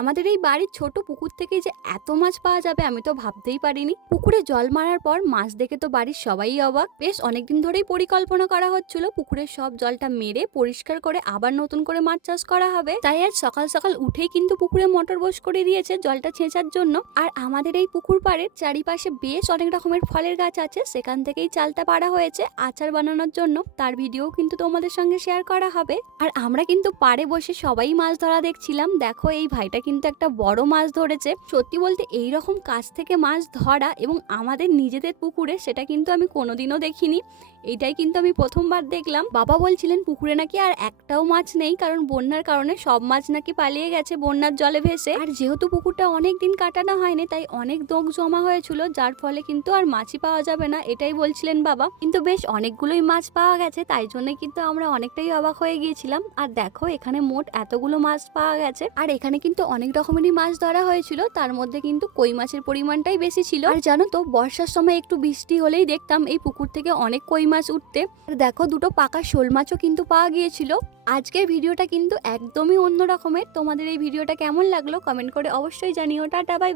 আমাদের এই বাড়ির ছোট পুকুর থেকেই যে এত মাছ পাওয়া যাবে আমি তো ভাবতেই পারিনি। পুকুরে জল মারার পর মাছ দেখে তো বাড়ির সবাই অবাক। বেশ অনেকদিন ধরেই পরিকল্পনা করা হচ্ছিল পুকুরের সব জলটা মেরে পরিষ্কার করে আবার নতুন করে মাছ চাষ করা হবে। তাই আজ সকাল সকাল উঠেই কিন্তু পুকুরে মোটর বস করে দিয়েছে জলটা ছেঁচার জন্য। আর আমাদের এই পুকুর পাড়ের চারিপাশে বেশ অনেক রকমের ফলের গাছ আছে, সেখান থেকেই চালটা পাড়া হয়েছে আচার বানানোর জন্য। তার ভিডিও কিন্তু তোমাদের সঙ্গে শেয়ার করা হবে। আর আমরা কিন্তু পাড়ে বসে সবাই মাছ ধরা দেখছিলাম। দেখো এই ভাইটা কিন্তু একটা বড় মাছ ধরেছে। সত্যি বলতে এই রকম কাছ থেকে মাছ ধরা এবং আমাদের নিজেদের পুকুরে, সেটা কিন্তু আমি কোনোদিনও দেখিনি। এইটাই কিন্তু আমি প্রথমবার দেখলাম। বাবা বলছিলেন পুকুরে নাকি আর একটাও মাছ নেই, কারণ বন্যার কারণে সব মাছ নাকি পালিয়ে গেছে বন্যার জলে ভেসে। আর যেহেতু পুকুরটা অনেক দিন কাটানো হয়নি তাই অনেক দোক জমা হয়েছিল, যার ফলে কিন্তু আর মাছই পাওয়া যাবে না, এটাই বলছিলেন বাবা। কিন্তু বেশ অনেকগুলোই মাছ পাওয়া গেছে, তাই জন্য কিন্তু আমরা অনেকটাই অবাক হয়ে গিয়েছিলাম। আর দেখো এখানে মোট এতগুলো মাছ পাওয়া গেছে। আর এখানে কিন্তু অনেক রকমেরই মাছ ধরা হয়েছিল, তার মধ্যে কিন্তু কই মাছের পরিমাণটাই বেশি ছিল। আর জানো তো বর্ষার সময় একটু বৃষ্টি হলেই দেখতাম এই পুকুর থেকে অনেক কই মাছ উঠতে। আর দেখো দুটো পাকা শোল মাছও কিন্তু পাওয়া গিয়েছিল। আজকের ভিডিওটা কিন্তু একদমই অন্য রকমের। তোমাদের এই ভিডিওটা কেমন লাগলো কমেন্ট করে অবশ্যই জানিও। Tata bye.